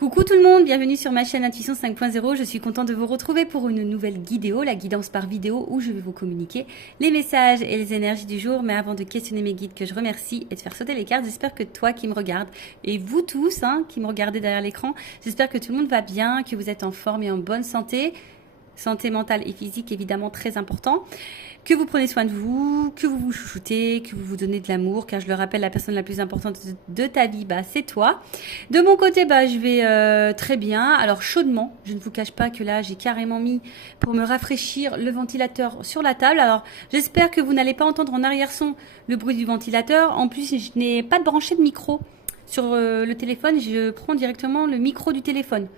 Coucou tout le monde, bienvenue sur ma chaîne Intuition 5.0. Je suis contente de vous retrouver pour une nouvelle guidéo, la guidance par vidéo où je vais vous communiquer les messages et les énergies du jour. Mais avant de questionner mes guides que je remercie et de faire sauter les cartes, j'espère que toi qui me regardes et vous tous qui me regardez derrière l'écran, j'espère que tout le monde va bien, que vous êtes en forme et en bonne santé. Santé mentale et physique évidemment très important. Que vous prenez soin de vous, que vous vous chouchoutez, que vous vous donnez de l'amour, car je le rappelle, la personne la plus importante de ta vie, c'est toi. De mon côté, je vais très bien. Alors chaudement, je ne vous cache pas que là, j'ai carrément mis pour me rafraîchir le ventilateur sur la table. Alors j'espère que vous n'allez pas entendre en arrière-son le bruit du ventilateur. En plus, je n'ai pas de branché de micro sur le téléphone. Je prends directement le micro du téléphone.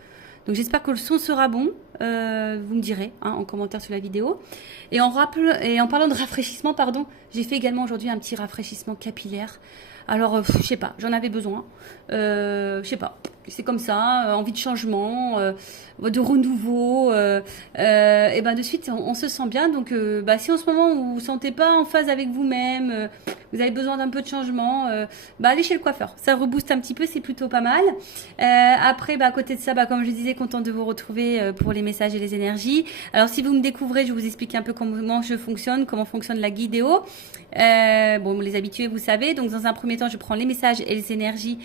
Donc j'espère que le son sera bon, vous me direz en commentaire sur la vidéo. Et en parlant de rafraîchissement, j'ai fait également aujourd'hui un petit rafraîchissement capillaire. Alors, je sais pas, j'en avais besoin. Je sais pas, c'est comme ça, envie de changement, de renouveau. Et de suite, on se sent bien. Donc, si en ce moment vous vous sentez pas en phase avec vous-même, vous avez besoin d'un peu de changement, allez chez le coiffeur. Ça rebooste un petit peu, c'est plutôt pas mal. Après, à côté de ça, comme je disais, contente de vous retrouver pour les messages et les énergies. Alors, si vous me découvrez, je vous explique un peu comment je fonctionne, comment fonctionne la guidéo. Les habitués, vous savez. Donc, dans un premier temps, je prends les messages et les énergies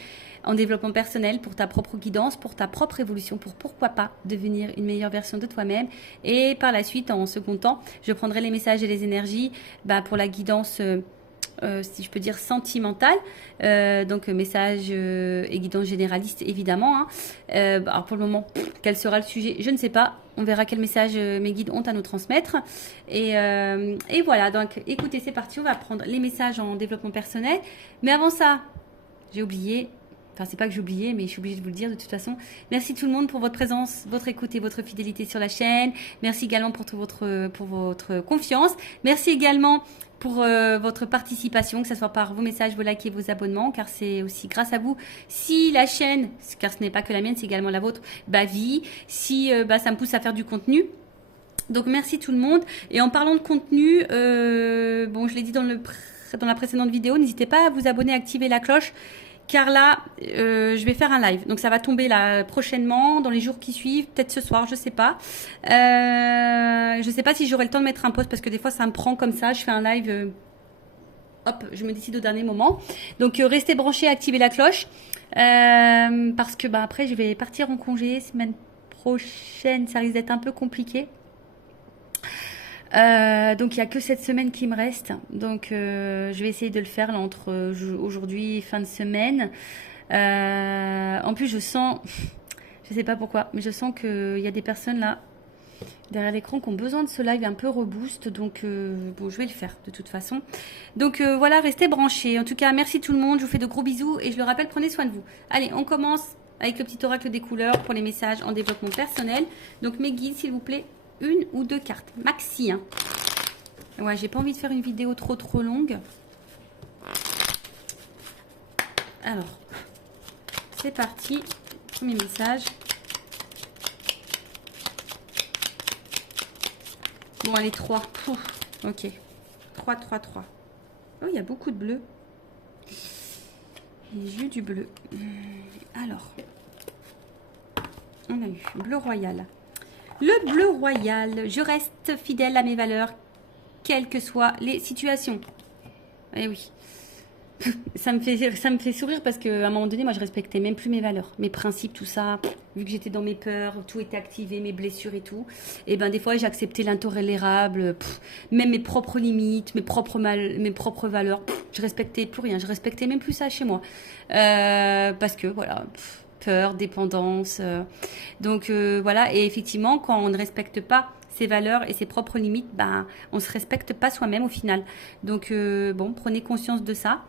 en développement personnel pour ta propre guidance, pour ta propre évolution, pour pourquoi pas devenir une meilleure version de toi-même. Et par la suite, en second temps, je prendrai les messages et les énergies pour la guidance si je peux dire sentimentale, donc message et guidance généraliste évidemment. Alors pour le moment, quel sera le sujet, je ne sais pas. On verra quel message mes guides ont à nous transmettre. Et voilà, donc écoutez, c'est parti, on va prendre les messages en développement personnel. Mais avant ça, j'ai oublié. Enfin, c'est pas que j'ai oublié, mais je suis obligée de vous le dire de toute façon. Merci tout le monde pour votre présence, votre écoute et votre fidélité sur la chaîne. Merci également pour votre confiance. Merci également pour votre participation, que ce soit par vos messages, vos likes et vos abonnements, car c'est aussi grâce à vous si la chaîne, car ce n'est pas que la mienne, c'est également la vôtre, vit, si ça me pousse à faire du contenu. Donc merci tout le monde. Et en parlant de contenu, je l'ai dit dans la précédente vidéo, n'hésitez pas à vous abonner, activer la cloche. Car là, je vais faire un live. Donc, ça va tomber là prochainement, dans les jours qui suivent, peut-être ce soir, je sais pas. Je sais pas si j'aurai le temps de mettre un post parce que des fois, ça me prend comme ça. Je fais un live, je me décide au dernier moment. Donc, restez branchés, activez la cloche. Parce que après, je vais partir en congé semaine prochaine. Ça risque d'être un peu compliqué. Donc il n'y a que cette semaine qui me reste, donc je vais essayer de le faire là, entre aujourd'hui et fin de semaine. En plus je sens, je sais pas pourquoi, mais je sens qu'il y a des personnes là derrière l'écran qui ont besoin de ce live un peu reboost, donc je vais le faire de toute façon. Donc voilà, restez branchés. En tout cas, merci tout le monde, je vous fais de gros bisous et je le rappelle, prenez soin de vous. Allez, on commence avec le petit oracle des couleurs pour les messages en développement personnel. Donc mes guides, s'il vous plaît, une ou deux cartes maxi. Ouais, j'ai pas envie de faire une vidéo trop longue. Alors, c'est parti. Premier message. Bon, allez, 3. Ok. 3. Oh, il y a beaucoup de bleu. Et j'ai eu du bleu. Alors, on a eu bleu royal. Le bleu royal, je reste fidèle à mes valeurs, quelles que soient les situations. Eh oui, ça me fait sourire parce qu'à un moment donné, moi, je respectais même plus mes valeurs, mes principes, tout ça. Vu que j'étais dans mes peurs, tout était activé, mes blessures et tout. Et des fois, j'ai accepté l'intolérable, même mes propres limites, mes propres valeurs. Je respectais plus rien, je respectais même plus ça chez moi. Parce que, voilà... peur, dépendance. Donc voilà, et effectivement, quand on ne respecte pas ses valeurs et ses propres limites, on ne se respecte pas soi-même au final. Donc prenez conscience de ça.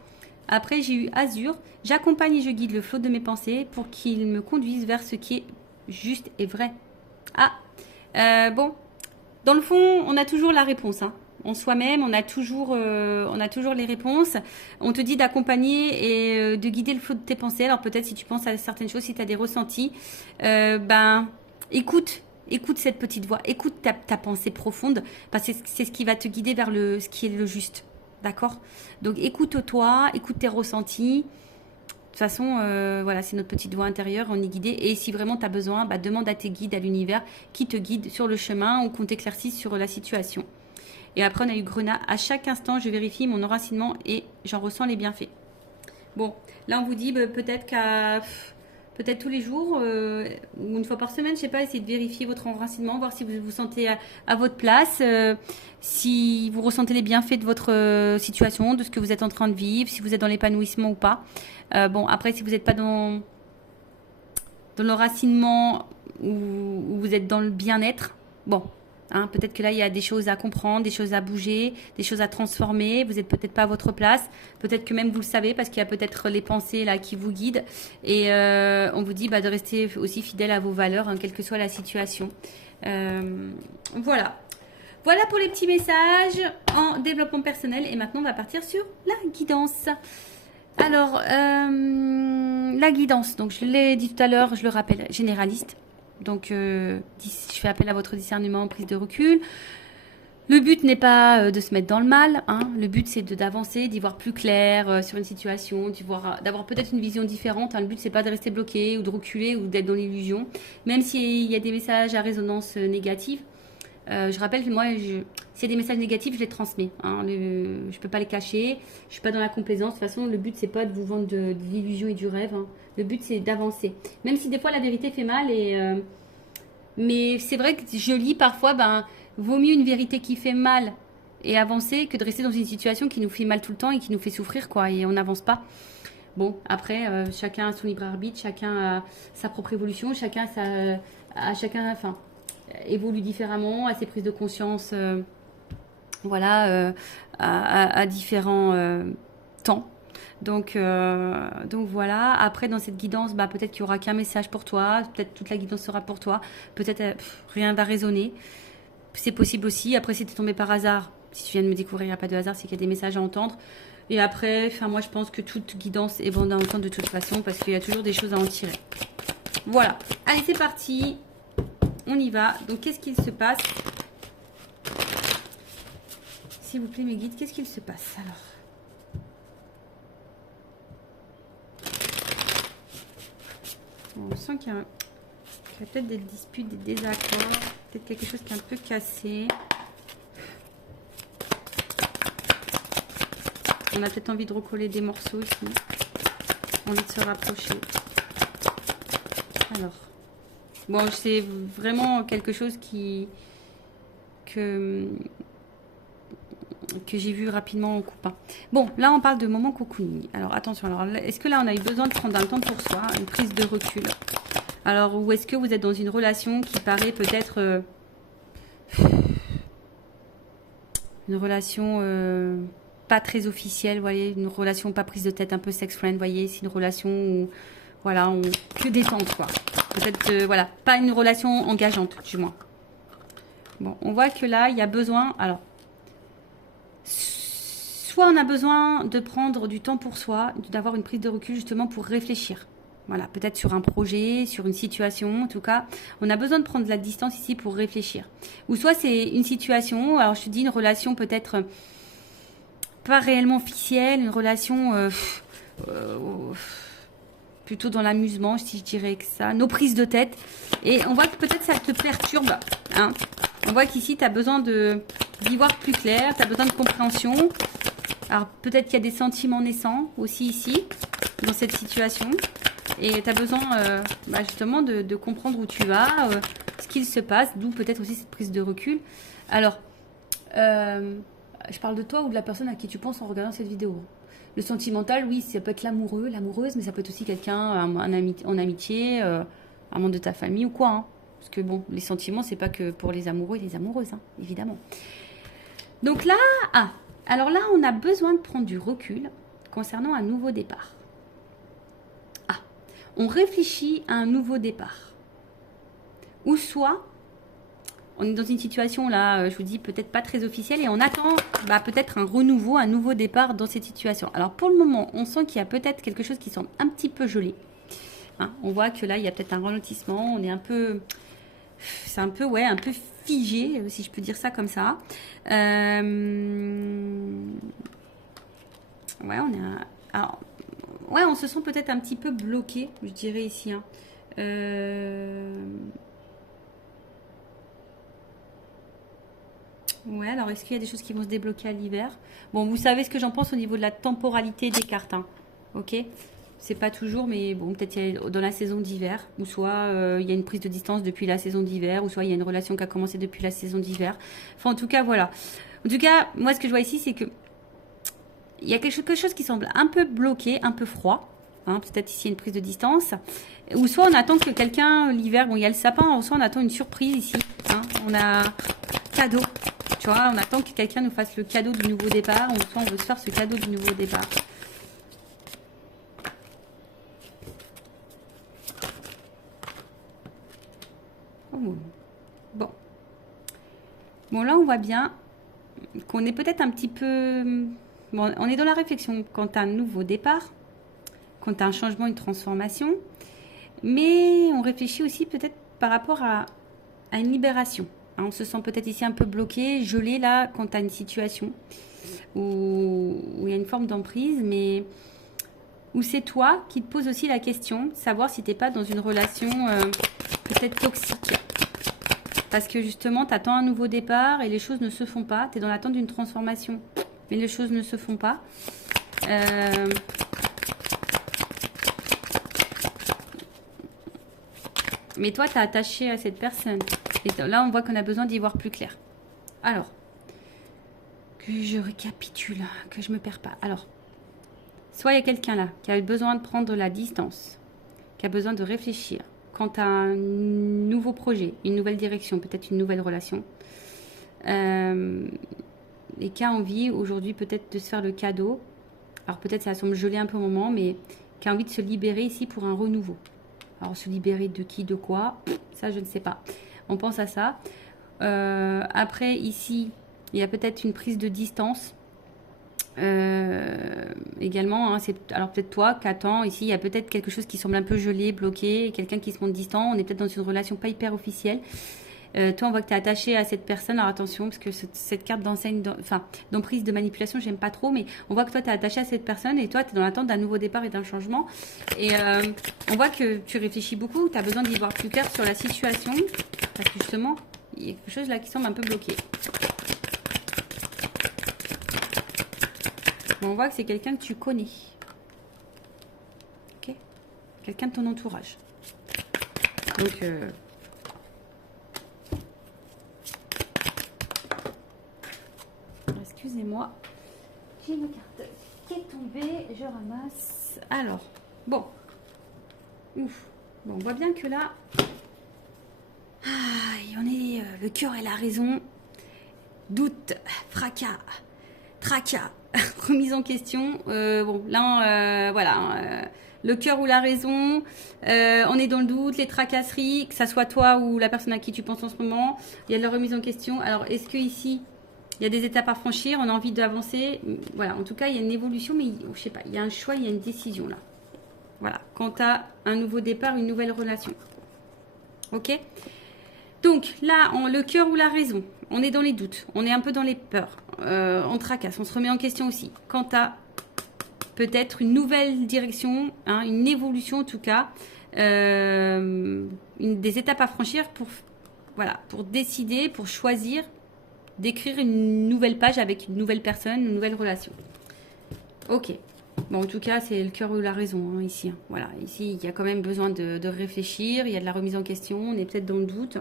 Après, j'ai eu Azur. J'accompagne et je guide le flot de mes pensées pour qu'il me conduise vers ce qui est juste et vrai. Dans le fond, on a toujours la réponse, en soi-même, on a toujours les réponses. On te dit d'accompagner et de guider le flot de tes pensées. Alors peut-être si tu penses à certaines choses, si tu as des ressentis, écoute cette petite voix, écoute ta pensée profonde, parce que c'est ce qui va te guider vers ce qui est le juste. D'accord? Donc écoute-toi, écoute tes ressentis. toute façon, voilà, c'est notre petite voix intérieure, on est guidé. Et si vraiment tu as besoin, bah, demande à tes guides, à l'univers, qui te guide sur le chemin ou qu'on t'éclaircisse sur la situation. Et après, on a eu Grenat. À chaque instant, je vérifie mon enracinement et j'en ressens les bienfaits. Bon, là, on vous dit peut-être peut-être tous les jours ou une fois par semaine, je sais pas, essayez de vérifier votre enracinement, voir si vous vous sentez à votre place, si vous ressentez les bienfaits de votre situation, de ce que vous êtes en train de vivre, si vous êtes dans l'épanouissement ou pas. Bon, après, si vous n'êtes pas dans l'enracinement ou vous êtes dans le bien-être, bon, hein, peut-être que là, il y a des choses à comprendre, des choses à bouger, des choses à transformer. Vous n'êtes peut-être pas à votre place. Peut-être que même vous le savez parce qu'il y a peut-être les pensées là qui vous guident. Et on vous dit de rester aussi fidèle à vos valeurs, hein, quelle que soit la situation. Voilà. Voilà pour les petits messages en développement personnel. Et maintenant, on va partir sur la guidance. Alors, la guidance, donc je l'ai dit tout à l'heure, je le rappelle, généraliste. Donc, je fais appel à votre discernement, prise de recul. Le but n'est pas de se mettre dans le mal. Hein. Le but, c'est d'avancer, d'y voir plus clair sur une situation, d'avoir peut-être une vision différente. Hein. Le but, c'est pas de rester bloqué ou de reculer ou d'être dans l'illusion. Même s'il y a des messages à résonance négative. Je rappelle que moi, s'il y a des messages négatifs, je les transmets. Hein. Je ne peux pas les cacher. Je suis pas dans la complaisance. De toute façon, le but, c'est pas de vous vendre de l'illusion et du rêve. Hein. Le but, c'est d'avancer. Même si des fois, la vérité fait mal. Mais c'est vrai que je lis parfois, vaut mieux une vérité qui fait mal et avancer que de rester dans une situation qui nous fait mal tout le temps et qui nous fait souffrir, quoi. Et on n'avance pas. Bon, après, chacun a son libre arbitre. Chacun a sa propre évolution. Chacun évolue différemment, à ses prises de conscience, à différents temps. Donc voilà. Après, dans cette guidance, peut-être qu'il n'y aura qu'un message pour toi, peut-être toute la guidance sera pour toi, peut-être rien va résonner. C'est possible aussi. Après, si tu es tombé par hasard, si tu viens de me découvrir, il n'y a pas de hasard, c'est qu'il y a des messages à entendre. Et après, moi, je pense que toute guidance est bonne à entendre de toute façon, parce qu'il y a toujours des choses à en tirer. Voilà. Allez, c'est parti. On y va. Donc, qu'est-ce qu'il se passe? S'il vous plaît, mes guides, qu'est-ce qu'il se passe? Alors, on sent qu'il y a peut-être des disputes, des désaccords, peut-être quelque chose qui est un peu cassé. On a peut-être envie de recoller des morceaux aussi. Envie de se rapprocher. Alors, bon, c'est vraiment quelque chose que j'ai vu rapidement en coupant. Bon, là, on parle de moment cocooning. Alors, attention. Alors, est-ce que là, on a eu besoin de prendre un temps pour soi, une prise de recul? Alors, ou est-ce que vous êtes dans une relation qui paraît peut-être une relation pas très officielle, vous voyez, une relation pas prise de tête, un peu sex friend, vous voyez, c'est une relation où, voilà, que détente, quoi. Peut-être, voilà, pas une relation engageante, du moins. Bon, on voit que là, il y a besoin, alors, soit on a besoin de prendre du temps pour soi, d'avoir une prise de recul justement pour réfléchir. Voilà, peut-être sur un projet, sur une situation, en tout cas, on a besoin de prendre de la distance ici pour réfléchir. Ou soit c'est une situation, alors je te dis une relation peut-être pas réellement officielle, une relation plutôt dans l'amusement, si je dirais que ça, nos prises de tête. Et on voit que peut-être ça te perturbe. Hein. On voit qu'ici, tu as besoin d'y voir plus clair, tu as besoin de compréhension. Alors peut-être qu'il y a des sentiments naissants aussi ici, dans cette situation. Et tu as besoin justement de comprendre où tu vas, ce qu'il se passe, d'où peut-être aussi cette prise de recul. Alors, je parle de toi ou de la personne à qui tu penses en regardant cette vidéo. Le sentimental, oui, ça peut être l'amoureux, l'amoureuse, mais ça peut être aussi quelqu'un en amitié, un membre de ta famille ou quoi. Hein. Parce que bon, les sentiments, c'est pas que pour les amoureux et les amoureuses, hein, évidemment. Donc là, alors là, on a besoin de prendre du recul concernant un nouveau départ. On réfléchit à un nouveau départ. Ou soit, on est dans une situation là, je vous dis peut-être pas très officielle, et on attend peut-être un renouveau, un nouveau départ dans cette situation. Alors pour le moment, on sent qu'il y a peut-être quelque chose qui semble un petit peu gelé. Hein, on voit que là, il y a peut-être un ralentissement, on est un peu... C'est un peu, un peu figé, si je peux dire ça comme ça. Ouais, on est... Alors, ouais, on se sent peut-être un petit peu bloqué, je dirais ici. Hein. Ouais, alors est-ce qu'il y a des choses qui vont se débloquer à l'hiver? Bon, vous savez ce que j'en pense au niveau de la temporalité des cartes. Hein. Ok? C'est pas toujours, mais bon, peut-être dans la saison d'hiver, ou soit il y a une prise de distance depuis la saison d'hiver, ou soit il y a une relation qui a commencé depuis la saison d'hiver. Enfin, en tout cas, voilà. En tout cas, moi, ce que je vois ici, c'est que il y a quelque chose qui semble un peu bloqué, un peu froid. Hein, peut-être ici, il y a une prise de distance. Ou soit on attend que quelqu'un, l'hiver, bon, il y a le sapin, ou soit on attend une surprise ici. Hein, on a cadeau. Tu vois, on attend que quelqu'un nous fasse le cadeau du nouveau départ, ou soit on veut se faire ce cadeau du nouveau départ. Oh. Bon. Bon, là, on voit bien qu'on est peut-être un petit peu... Bon, on est dans la réflexion quant à un nouveau départ, quant à un changement, une transformation, mais on réfléchit aussi peut-être par rapport à une libération. Hein, on se sent peut-être ici un peu bloqué, gelé là, quant à une situation où il y a une forme d'emprise, mais où c'est toi qui te poses aussi la question de savoir si tu n'es pas dans une relation peut-être toxique. Parce que justement, tu attends un nouveau départ et les choses ne se font pas. Tu es dans l'attente d'une transformation, mais les choses ne se font pas. Mais toi, tu es attaché à cette personne. Et là, on voit qu'on a besoin d'y voir plus clair. Alors, que je récapitule, que je me perds pas. Alors, soit il y a quelqu'un là qui a besoin de prendre la distance, qui a besoin de réfléchir quant à un nouveau projet, une nouvelle direction, peut-être une nouvelle relation. Et qui a envie aujourd'hui peut-être de se faire le cadeau. Alors peut-être ça semble geler un peu au moment, mais qui a envie de se libérer ici pour un renouveau. Alors se libérer de qui, de quoi, ça je ne sais pas. On pense à ça. Après ici, il y a peut-être une prise de distance. Également, hein, alors peut-être toi qui attends, ici il y a peut-être quelque chose qui semble un peu gelé, bloqué, quelqu'un qui se montre distant, on est peut-être dans une relation pas hyper officielle. Toi on voit que tu es attaché à cette personne, alors attention parce que cette carte d'emprise de manipulation j'aime pas trop, mais on voit que toi tu es attaché à cette personne et toi tu es dans l'attente d'un nouveau départ et d'un changement, et on voit que tu réfléchis beaucoup, tu as besoin d'y voir plus clair sur la situation, parce que justement il y a quelque chose là qui semble un peu bloqué. On voit que c'est quelqu'un que tu connais. Ok? Quelqu'un de ton entourage. Donc, excusez-moi. J'ai ma carte qui est tombée. Je ramasse. Alors, bon. Ouf. Bon, on voit bien que là... on est le cœur et la raison. Doute, fracas, tracas. Remise en question. Bon, là, voilà. Le cœur ou la raison. On est dans le doute, les tracasseries, que ça soit toi ou la personne à qui tu penses en ce moment. Il y a de la remise en question. Alors, est-ce que ici, il y a des étapes à franchir, on a envie d'avancer? Voilà, en tout cas, il y a une évolution, mais je sais pas, il y a un choix, il y a une décision là. Voilà, quant à un nouveau départ, une nouvelle relation. Ok? Donc là, le cœur ou la raison, on est dans les doutes, on est un peu dans les peurs, on tracasse, on se remet en question aussi. Quant à peut-être une nouvelle direction, hein, une évolution en tout cas, des étapes à franchir pour décider, pour choisir d'écrire une nouvelle page avec une nouvelle personne, une nouvelle relation. Ok. Bon, en tout cas, c'est le cœur ou la raison hein, ici. Hein. Voilà, ici, il y a quand même besoin de réfléchir, il y a de la remise en question, on est peut-être dans le doute.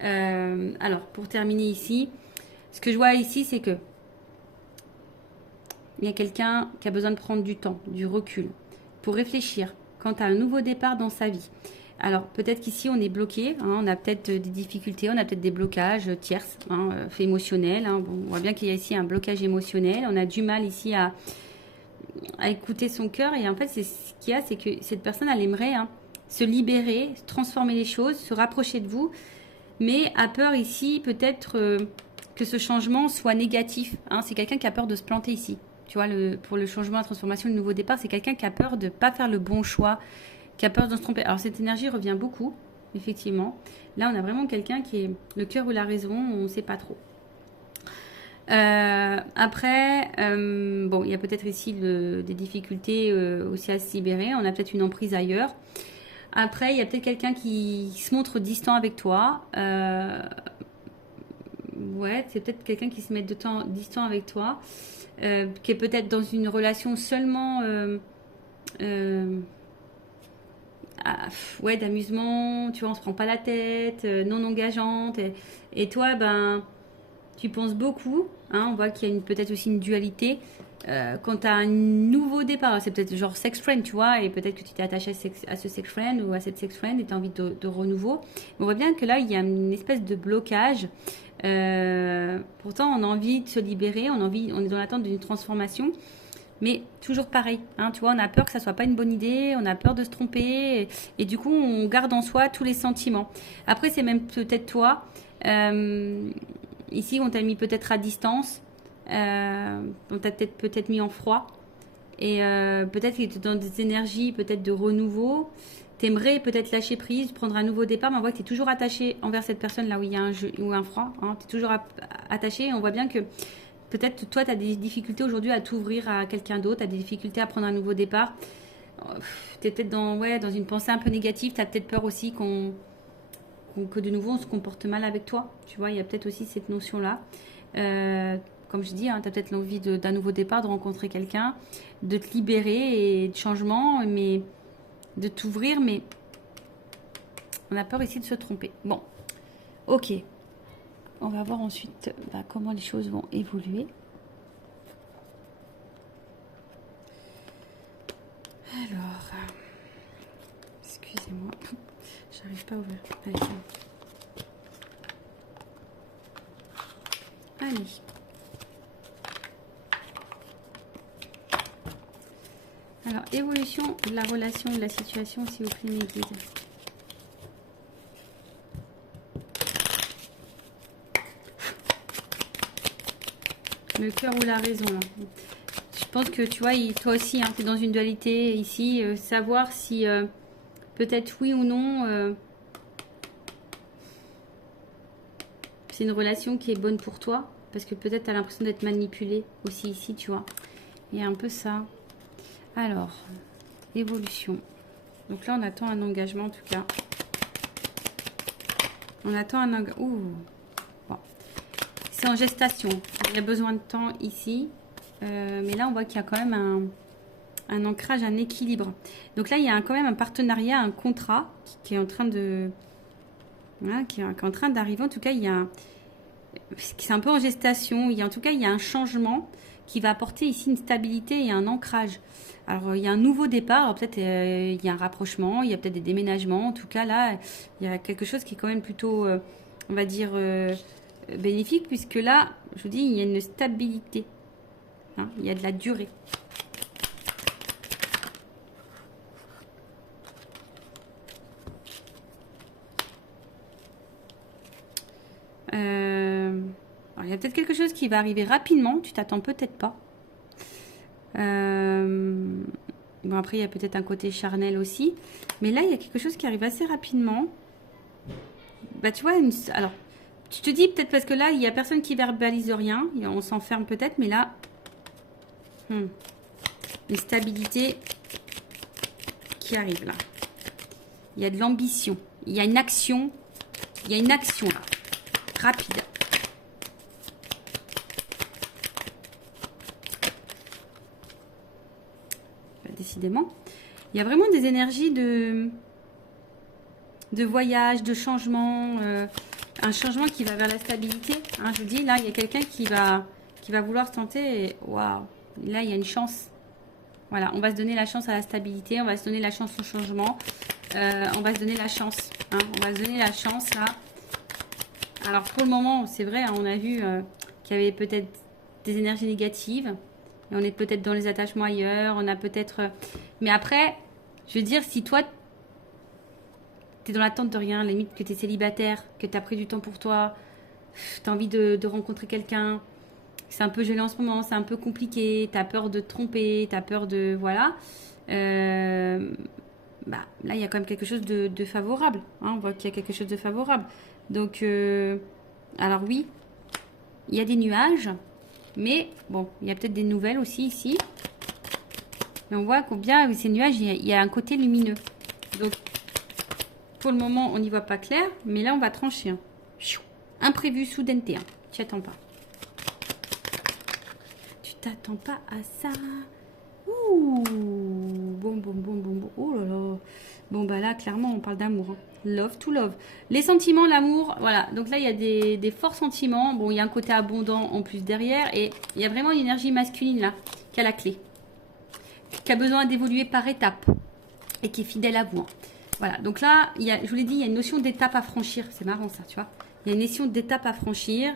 Alors, pour terminer ici, ce que je vois ici, c'est que il y a quelqu'un qui a besoin de prendre du temps, du recul, pour réfléchir quant à un nouveau départ dans sa vie. Alors, peut-être qu'ici, on est bloqué, hein, on a peut-être des difficultés, on a peut-être des blocages tierces, hein, faits émotionnels. Hein. Bon, on voit bien qu'il y a ici un blocage émotionnel, on a du mal ici à écouter son cœur, et en fait c'est ce qu'il y a, c'est que cette personne elle aimerait se libérer, transformer les choses, se rapprocher de vous, mais a peur ici peut-être que ce changement soit négatif, hein. C'est quelqu'un qui a peur de se planter ici, tu vois, pour le changement, la transformation, le nouveau départ, c'est quelqu'un qui a peur de ne pas faire le bon choix, qui a peur de se tromper. Alors cette énergie revient beaucoup, effectivement. Là on a vraiment quelqu'un qui est le cœur ou la raison, on ne sait pas trop. Après, bon, il y a peut-être ici des difficultés aussi à se libérer. On a peut-être une emprise ailleurs. Après, il y a peut-être quelqu'un qui se montre distant avec toi. Ouais, c'est peut-être quelqu'un qui se met distant avec toi, qui est peut-être dans une relation seulement ouais, d'amusement, tu vois, on se prend pas la tête, non engageante. Et toi, ben, tu penses beaucoup. Hein, on voit qu'il y a peut-être aussi une dualité. Quand tu as un nouveau départ, c'est peut-être genre sex friend, tu vois, et peut-être que tu t'es attaché à ce sex friend ou à cette sex friend et tu as envie de renouveau. On voit bien que là, il y a une espèce de blocage. Pourtant, on a envie de se libérer, on est dans l'attente d'une transformation. Mais toujours pareil, hein, tu vois, on a peur que ça soit pas une bonne idée, on a peur de se tromper, et du coup, on garde en soi tous les sentiments. Après, c'est même peut-être toi. euh, Ici, on t'a mis peut-être à distance, on t'a peut-être mis en froid, et peut-être que tu es dans des énergies peut-être de renouveau. T'aimerais peut-être lâcher prise, prendre un nouveau départ, mais on voit que tu es toujours attaché envers cette personne là où il y a un jeu ou un froid. Hein, tu es toujours attaché, et on voit bien que peut-être toi, tu as des difficultés aujourd'hui à t'ouvrir à quelqu'un d'autre, tu as des difficultés à prendre un nouveau départ. Tu es peut-être dans une pensée un peu négative, tu as peut-être peur aussi que de nouveau on se comporte mal avec toi. Tu vois, il y a peut-être aussi cette notion-là. Comme je dis, hein, tu as peut-être l'envie d'un nouveau départ, de rencontrer quelqu'un, de te libérer et de changement, mais de t'ouvrir, mais on a peur ici de se tromper. Bon, ok. On va voir ensuite comment les choses vont évoluer. Alors, excusez-moi, j'arrive pas à ouvrir. Allez, allez. Alors, évolution de la relation, de la situation, s'il vous plaît, mes guides. Le cœur ou la raison, là. Je pense que tu vois, toi aussi, hein, tu es dans une dualité ici. Savoir si peut-être oui ou non, c'est une relation qui est bonne pour toi. Parce que peut-être tu as l'impression d'être manipulé aussi ici, tu vois. Il y a un peu ça. Alors, évolution. Donc là, on attend un engagement en tout cas. On attend un engagement. Ouh. Bon. C'est en gestation. Il y a besoin de temps ici. Mais là, on voit qu'il y a quand même un ancrage, un équilibre. Donc là, il y a quand même un partenariat, un contrat qui est en train de... Voilà, qui est en train d'arriver. En tout cas, c'est un peu en gestation. En tout cas, il y a un changement qui va apporter ici une stabilité et un ancrage. Alors, il y a un nouveau départ. Peut-être il y a un rapprochement, il y a peut-être des déménagements. En tout cas, là, il y a quelque chose qui est quand même plutôt, on va dire, bénéfique, puisque là, je vous dis, il y a une stabilité. Hein, il y a de la durée. Alors, il y a peut-être quelque chose qui va arriver rapidement. Tu t'attends peut-être pas. Bon, après, il y a peut-être un côté charnel aussi. Mais là, il y a quelque chose qui arrive assez rapidement. Bah, tu vois, alors, tu te dis peut-être parce que là, il n'y a personne qui verbalise rien. On s'enferme peut-être, mais là, une stabilité qui arrive là. Il y a de l'ambition. Il y a une action. Il y a une action là. Rapide. Décidément. Il y a vraiment des énergies de voyage, de changement. Un changement qui va vers la stabilité. Hein, je vous dis, là, il y a quelqu'un qui va vouloir se tenter. Et waouh, là, il y a une chance. Voilà, on va se donner la chance à la stabilité. On va se donner la chance au changement. On va se donner la chance. Hein, on va se donner la chance, là. Alors, pour le moment, c'est vrai, hein, on a vu qu'il y avait peut-être des énergies négatives. Et on est peut-être dans les attachements ailleurs. On a peut-être... Mais après, je veux dire, si toi... T'es dans l'attente de rien, limite que t'es célibataire, que t'as pris du temps pour toi, t'as envie de rencontrer quelqu'un, c'est un peu gelé en ce moment, c'est un peu compliqué, t'as peur de te tromper, t'as peur de... Voilà. Bah, là, il y a quand même quelque chose de favorable. Hein, on voit qu'il y a quelque chose de favorable. Donc, alors oui, il y a des nuages, Mais bon, il y a peut-être des nouvelles aussi ici. Mais on voit combien avec ces nuages, il y a un côté lumineux. Donc, pour le moment, on n'y voit pas clair. Mais là, on va trancher. Hein. Imprévu, soudaineté. Hein. Tu t'attends pas. Tu t'attends pas à ça. Ouh. Bon, bon, bon, bon, bon. Oh là là. Bon, bah là, clairement, on parle d'amour. Hein. Love to love. Les sentiments, l'amour, voilà. Donc là, il y a des forts sentiments. Bon, il y a un côté abondant en plus derrière. Et il y a vraiment une énergie masculine là, qui a la clé. Qui a besoin d'évoluer par étapes. Et qui est fidèle à vous. Hein. Voilà. Donc là, je vous l'ai dit, il y a une notion d'étape à franchir. C'est marrant ça, tu vois. Il y a une notion d'étape à franchir.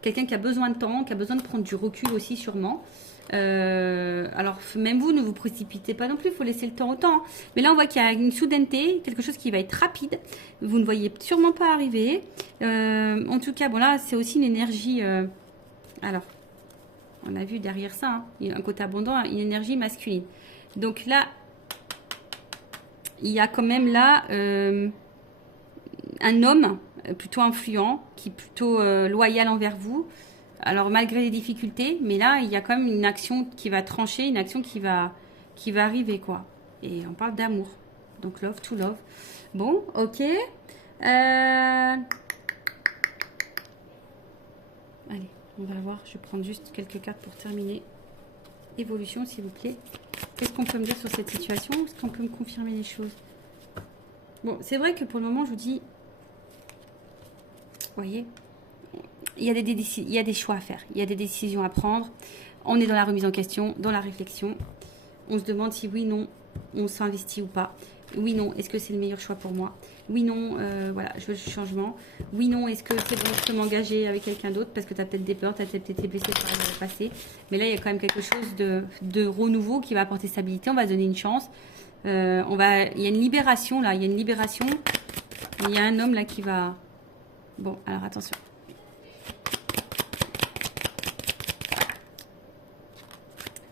Quelqu'un qui a besoin de temps, qui a besoin de prendre du recul aussi sûrement. Alors, même vous, ne vous précipitez pas non plus, il faut laisser le temps au temps. Hein. Mais là, on voit qu'il y a une soudaineté, quelque chose qui va être rapide. Vous ne voyez sûrement pas arriver. En tout cas, bon là, c'est aussi une énergie... alors, on a vu derrière ça, hein, il y a un côté abondant, une énergie masculine. Donc là, il y a quand même là un homme plutôt influent, qui est plutôt loyal envers vous. Alors, malgré les difficultés, mais là, il y a quand même une action qui va trancher, une action qui va arriver, quoi. Et on parle d'amour. Donc, love to love. Bon, ok. Allez, on va voir. Je vais prendre juste quelques cartes pour terminer. Évolution, s'il vous plaît. Qu'est-ce qu'on peut me dire sur cette situation? Est-ce qu'on peut me confirmer les choses? Bon, c'est vrai que pour le moment, je vous dis... Vous voyez, il y a des choix à faire, il y a des décisions à prendre. On est dans la remise en question, dans la réflexion. On se demande si oui, non, on s'investit ou pas. Oui, non, est-ce que c'est le meilleur choix pour moi? Oui, non, voilà, je veux le changement. Oui, non, est-ce que c'est bon, je peux m'engager avec quelqu'un d'autre? Parce que tu as peut-être des peurs, tu as peut-être été blessé par le passé. Mais là, il y a quand même quelque chose de renouveau qui va apporter stabilité. On va donner une chance. Il y a une libération, là. Il y a une libération. Il y a un homme, là, qui va... Bon, alors attention.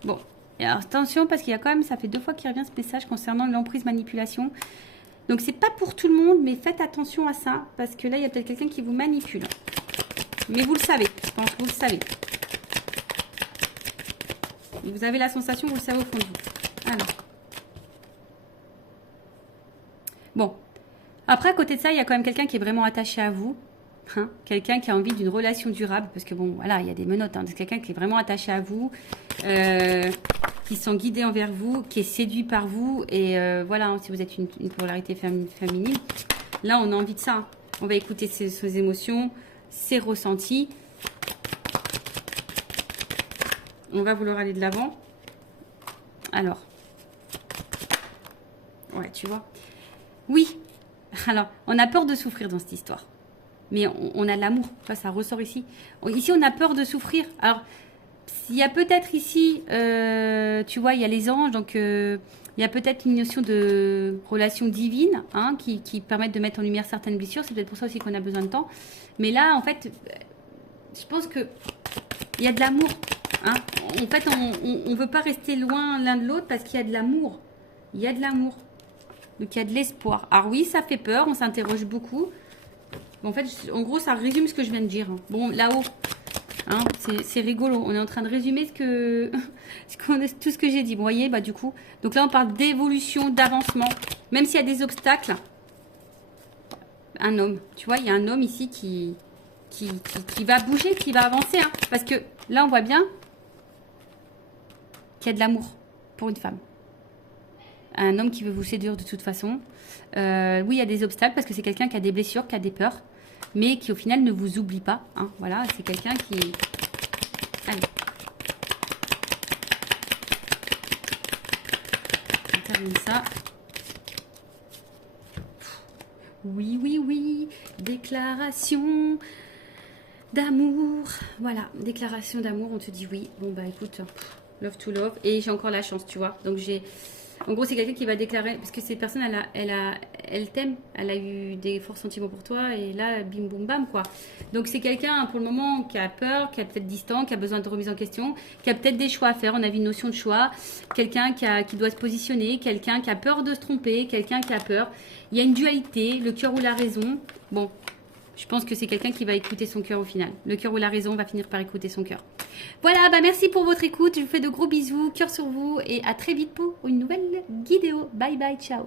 Bon, et alors attention parce qu'il y a quand même, ça fait 2 fois qu'il revient ce message concernant l'emprise manipulation. Donc c'est pas pour tout le monde, mais faites attention à ça parce que là il y a peut-être quelqu'un qui vous manipule. Mais vous le savez, je pense que vous le savez. Vous avez la sensation, vous le savez au fond de vous. Alors. Bon. Après, à côté de ça, il y a quand même quelqu'un qui est vraiment attaché à vous. Hein, quelqu'un qui a envie d'une relation durable, parce que bon, voilà, il y a des menottes. Hein, c'est quelqu'un qui est vraiment attaché à vous, qui sont guidés envers vous, qui est séduit par vous. Et voilà, hein, si vous êtes une polarité féminine, là, on a envie de ça. Hein. On va écouter ses émotions, ses ressentis. On va vouloir aller de l'avant. Alors, ouais, tu vois. Oui. Alors, on a peur de souffrir dans cette histoire. Mais on a de l'amour, ça ressort ici. Ici, on a peur de souffrir. Alors, il y a peut-être ici, tu vois, il y a les anges, donc il y a peut-être une notion de relation divine hein, qui permettent de mettre en lumière certaines blessures. C'est peut-être pour ça aussi qu'on a besoin de temps. Mais là, en fait, je pense que il y a de l'amour. Hein. En fait, on ne veut pas rester loin l'un de l'autre parce qu'il y a de l'amour. Il y a de l'amour. Donc, il y a de l'espoir. Alors oui, ça fait peur, on s'interroge beaucoup. En fait, en gros, ça résume ce que je viens de dire. Bon, là-haut, hein, c'est rigolo. On est en train de résumer tout ce que j'ai dit. Vous voyez, bah du coup. Donc là, on parle d'évolution, d'avancement. Même s'il y a des obstacles. Un homme. Tu vois, il y a un homme ici qui va bouger, qui va avancer. Hein, parce que là, on voit bien qu'il y a de l'amour pour une femme. Un homme qui veut vous séduire de toute façon. Oui, il y a des obstacles parce que c'est quelqu'un qui a des blessures, qui a des peurs, mais qui au final ne vous oublie pas. Hein. Voilà, c'est quelqu'un qui... Allez. On termine ça. Oui, oui, oui. Déclaration d'amour. Voilà, déclaration d'amour, on te dit oui. Bon, bah écoute, love to love. Et j'ai encore la chance, tu vois. Donc j'ai... En gros, c'est quelqu'un qui va déclarer, parce que cette personne, elle t'aime, elle a eu des forts sentiments pour toi, et là, bim, boum, bam, quoi. Donc, c'est quelqu'un, pour le moment, qui a peur, qui est peut-être distant, qui a besoin de remise en question, qui a peut-être des choix à faire, on a vu une notion de choix, quelqu'un qui doit se positionner, quelqu'un qui a peur de se tromper, quelqu'un qui a peur. Il y a une dualité, le cœur ou la raison. Bon, Je pense que c'est quelqu'un qui va écouter son cœur au final. Le cœur ou la raison va finir par écouter son cœur. Voilà, bah merci pour votre écoute. Je vous fais de gros bisous, cœur sur vous et à très vite pour une nouvelle vidéo. Bye bye, ciao.